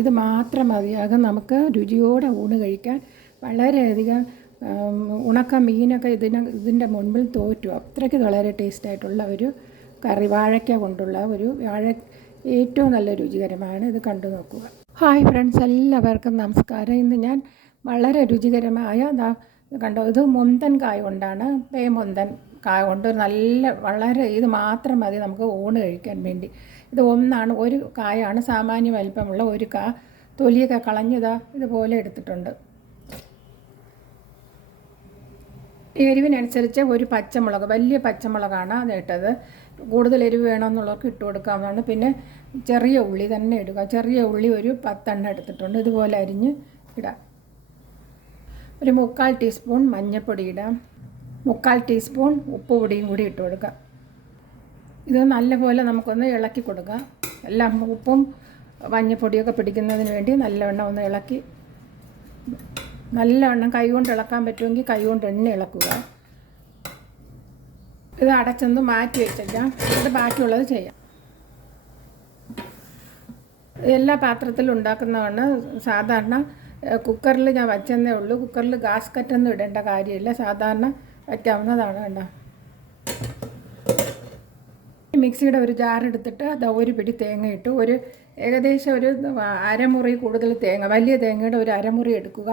ഇത് മാത്രം മതിയാകും നമുക്ക് രുചിയോടെ ഊണ് കഴിക്കാൻ. വളരെയധികം ഉണക്ക മീനൊക്കെ ഇതിൻ്റെ മുൻപിൽ തോറ്റു. അത്രയ്ക്ക് വളരെ ടേസ്റ്റായിട്ടുള്ള ഒരു കറി, വാഴയ്ക്ക കൊണ്ടുള്ള ഒരു ഏറ്റവും നല്ല രുചികരമാണ്. ഇത് കണ്ടു നോക്കുക. ഹായ് ഫ്രണ്ട്സ്, എല്ലാവർക്കും നമസ്കാരം. ഇന്ന് ഞാൻ വളരെ രുചികരമായ കണ്ടോ, ഇത് മുന്തൻ കായ കൊണ്ടാണ്, പേമൊന്തൻ കായ കൊണ്ട് വളരെ ഇത് മാത്രം മതി നമുക്ക് ഊണ് കഴിക്കാൻ വേണ്ടി. ഇത് ഒരു കായാണ്, സാമാന്യ വലിപ്പമുള്ള ഒരു തൊലിയൊക്കെ കളഞ്ഞതാ ഇതുപോലെ എടുത്തിട്ടുണ്ട്. എരിവിനനുസരിച്ച് ഒരു പച്ചമുളക്, വലിയ പച്ചമുളകാണ് അത് ഇട്ടത്. കൂടുതൽ എരിവ് വേണമെന്നുള്ളവർക്ക് ഇട്ട് കൊടുക്കാവുന്നതാണ്. പിന്നെ ചെറിയ ഉള്ളി തന്നെ ഇടുക. ചെറിയ ഉള്ളി ഒരു 10 എണ്ണം എടുത്തിട്ടുണ്ട്. ഇതുപോലെ അരിഞ്ഞ് ഇടാം. ഒരു 3/4 ടീസ്പൂൺ മഞ്ഞൾപ്പൊടി ഇടാം. 3/4 ടീസ്പൂൺ ഉപ്പ് പൊടിയും കൂടി ഇട്ട് കൊടുക്കാം. ഇത് നല്ലപോലെ നമുക്കൊന്ന് ഇളക്കി കൊടുക്കാം. എല്ലാം ഉപ്പും മഞ്ഞൾപ്പൊടിയൊക്കെ പിടിക്കുന്നതിന് വേണ്ടി നല്ലവണ്ണം ഒന്ന് ഇളക്കി, നല്ലവണ്ണം കൈകൊണ്ട് ഇളക്കാൻ പറ്റുമെങ്കിൽ കൈകൊണ്ട് തന്നെ ഇളക്കുക. ഇത് അടച്ചൊന്ന് മാറ്റി വെച്ചേക്കാം. ഇത് ബാക്കിയുള്ളത് ചെയ്യാം. എല്ലാ പാത്രത്തിലും ഉണ്ടാക്കുന്നതാണ്. സാധാരണ കുക്കറിൽ ഞാൻ വച്ചെന്നേ ഉള്ളൂ. കുക്കറിൽ ഗാസ്കറ്റൊന്നും ഇടേണ്ട കാര്യമില്ല, സാധാരണ വയ്ക്കാവുന്നതാണ്. കണ്ടോ, മിക്സിയുടെ ഒരു ജാർ എടുത്തിട്ട് ഒരു പിടി തേങ്ങ ഇട്ടു. ഏകദേശം ഒരു അരമുറി കൂടുതൽ തേങ്ങ, വലിയ തേങ്ങയുടെ ഒരു അരമുറി എടുക്കുക.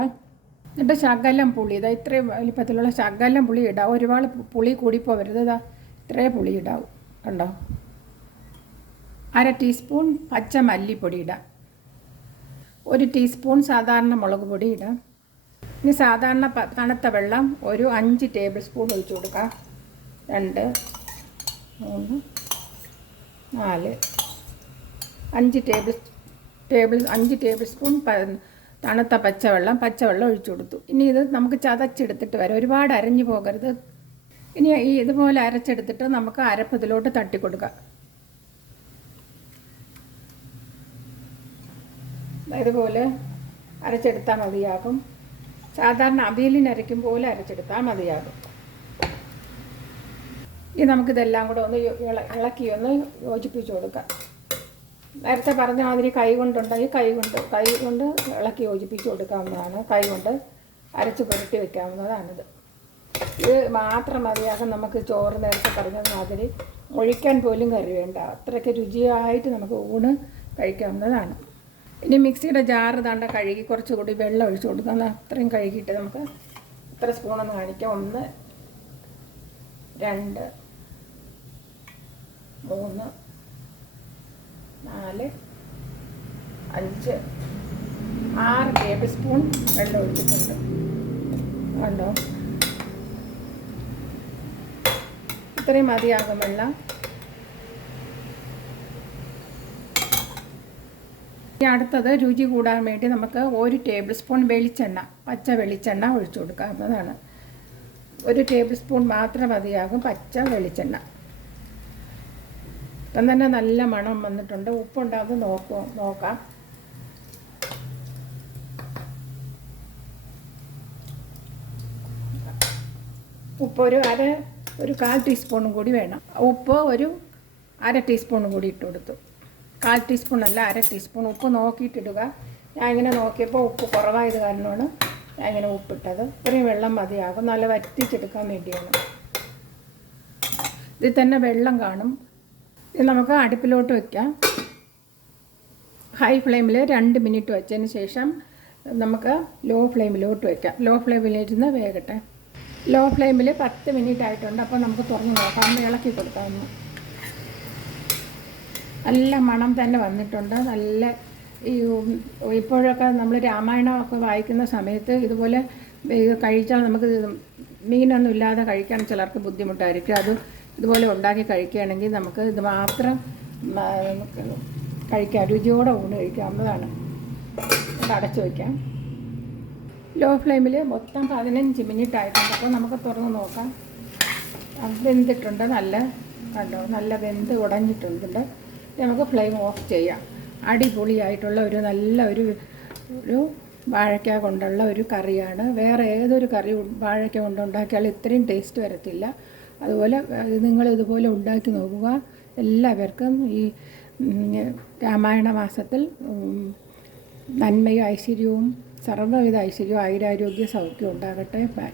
എന്നിട്ട് ശകലം പുളി, ഇത്രയും വലിപ്പത്തിലുള്ള ശകലം പുളി ഇടാം. ഒരുപാട് പുളി കൂടിപ്പോവരുത്. ഇത്രയും പുളി ഇടാവും. കണ്ടോ, 1/2 ടീസ്പൂൺ പച്ച മല്ലിപ്പൊടി ഇടാം. 1 ടീസ്പൂൺ സാധാരണ മുളക് പൊടി ഇടാം. ഇനി സാധാരണ തണുത്ത വെള്ളം ഒരു 5 ടേബിൾ സ്പൂൺ ഒഴിച്ചു കൊടുക്കാം. 2, 3, 4, 5 ടേബിൾ സ്പൂൺ തണുത്ത പച്ചവെള്ളം ഒഴിച്ചു കൊടുത്തു. ഇനി ഇത് നമുക്ക് ചതച്ചെടുത്തിട്ട് വരാം. ഒരുപാട് അരഞ്ഞു പോകരുത്. ഇനി ഇതുപോലെ അരച്ചെടുത്തിട്ട് നമുക്ക് അരപ്പതിലോട്ട് തട്ടിക്കൊടുക്കാം. ഇതുപോലെ അരച്ചെടുത്താൽ മതിയാകും. സാധാരണ അവിയലിന് അരയ്ക്കും പോലെ അരച്ചെടുത്താൽ മതിയാകും. ഇനി നമുക്കിതെല്ലാം കൂടെ ഒന്ന് ഇളക്കി ഒന്ന് യോജിപ്പിച്ച് കൊടുക്കാം. നേരത്തെ പറഞ്ഞ മാതിരി കൈ കൊണ്ട് ഇളക്കി യോജിപ്പിച്ച് കൊടുക്കാവുന്നതാണ്. കൈ കൊണ്ട് അരച്ച് പുരട്ടി വയ്ക്കാവുന്നതാണിത്. ഇത് മാത്രം മതിയാകും നമുക്ക് ചോറ്. നേരത്തെ പറഞ്ഞത് മാതിരി ഒഴിക്കാൻ പോലും കറി വേണ്ട. അത്രയ്ക്ക് രുചിയായിട്ട് നമുക്ക് ഊണ് കഴിക്കാവുന്നതാണ്. ഇനി മിക്സിയുടെ ജാറ് കഴുകി കുറച്ചുകൂടി വെള്ളം ഒഴിച്ച് കൊടുക്കാം. അത്രയും കഴുകിയിട്ട് നമുക്ക് ഇത്ര സ്പൂണൊന്ന് കാണിക്കാം. 1, 2, 3, 4, 5, 6 ടേബിൾ സ്പൂൺ വെള്ളം ഒഴിച്ചിട്ടുണ്ട്. കണ്ടോ, ഇത്രയും മതിയാകും വെള്ളം. ഇനി അടുത്തത് രുചി കൂടാൻ വേണ്ടി നമുക്ക് 1 ടേബിൾ സ്പൂൺ വെളിച്ചെണ്ണ, പച്ച വെളിച്ചെണ്ണ ഒഴിച്ചു കൊടുക്കാവുന്നതാണ്. 1 ടേബിൾ സ്പൂൺ മാത്രം മതിയാകും പച്ച വെളിച്ചെണ്ണ. ഇപ്പം തന്നെ നല്ല മണം വന്നിട്ടുണ്ട്. ഉപ്പുണ്ടാകുന്നത് നോക്കാം. ഉപ്പ് ഒരു 1/4 ടീസ്പൂണും കൂടി വേണം. ഉപ്പ് ഒരു 1/2 ടീസ്പൂണും കൂടി ഇട്ട് കൊടുത്തു. 1/4 ടീസ്പൂൺ അല്ല, 1/2 ടീസ്പൂൺ. ഉപ്പ് നോക്കിയിട്ടിടുക. ഞാൻ ഇങ്ങനെ നോക്കിയപ്പോൾ ഉപ്പ് കുറവായത് കാരണമാണ് ഞാൻ ഇങ്ങനെ ഉപ്പിട്ടത്. ഇത്രയും വെള്ളം മതിയാകും. നല്ല വറ്റിച്ചെടുക്കാൻ വേണ്ടിയാണ്. ഇതിൽ തന്നെ വെള്ളം കാണും. ഇത് നമുക്ക് അടുപ്പിലോട്ട് വയ്ക്കാം. ഹൈ ഫ്ലെയിമിൽ 2 മിനിറ്റ് വെച്ചതിന് ശേഷം നമുക്ക് ലോ ഫ്ലെയിമിലോട്ട് വയ്ക്കാം. ലോ ഫ്ലെയിമിലിരുന്ന് വേകട്ടെ. ലോ ഫ്ലെയിമിൽ 10 മിനിറ്റ് ആയിട്ടുണ്ട്. അപ്പോൾ നമുക്ക് തുറന്ന് നോക്കാം. ഒന്ന് ഇളക്കി കൊടുക്കാമെന്ന്. നല്ല മണം തന്നെ വന്നിട്ടുണ്ട്. നല്ല ഇപ്പോഴൊക്കെ നമ്മൾ രാമായണമൊക്കെ വായിക്കുന്ന സമയത്ത് ഇതുപോലെ കഴിച്ചാൽ നമുക്ക് മീനൊന്നും ഇല്ലാതെ കഴിക്കാൻ ചിലർക്ക് ബുദ്ധിമുട്ടായിരിക്കും. ഇതുപോലെ ഉണ്ടാക്കി കഴിക്കുകയാണെങ്കിൽ നമുക്ക് ഇത് മാത്രം നമുക്ക് കഴിക്കാം. രുചിയോടെ ഊണ് കഴിക്കാവുന്നതാണ്. അടച്ചു വയ്ക്കാം. ലോ ഫ്ലെയിമിൽ മൊത്തം 15 മിനിറ്റ് ആയിട്ടുണ്ട്. അപ്പോൾ നമുക്ക് തുറന്ന് നോക്കാം. വെന്തിട്ടുണ്ട്. കണ്ടോ, നല്ല വെന്ത് ഉടഞ്ഞിട്ടുണ്ട്. നമുക്ക് ഫ്ലെയിം ഓഫ് ചെയ്യാം. അടിപൊളിയായിട്ടുള്ള ഒരു വാഴയ്ക്ക കൊണ്ടുള്ള ഒരു കറിയാണ്. വേറെ ഏതൊരു കറി വാഴയ്ക്ക കൊണ്ടുണ്ടാക്കിയാൽ ഇത്രയും ടേസ്റ്റ് വരത്തില്ല. അതുപോലെ നിങ്ങൾ ഇതുപോലെ ഉണ്ടാക്കി നോക്കുക. എല്ലാവർക്കും ഈ രാമായണ മാസത്തിൽ നന്മയും ഐശ്വര്യവും സർവ്വവിധ ഐശ്വര്യവും ആയുരാരോഗ്യ സൗഖ്യം ഉണ്ടാകട്ടെ. ബൈ.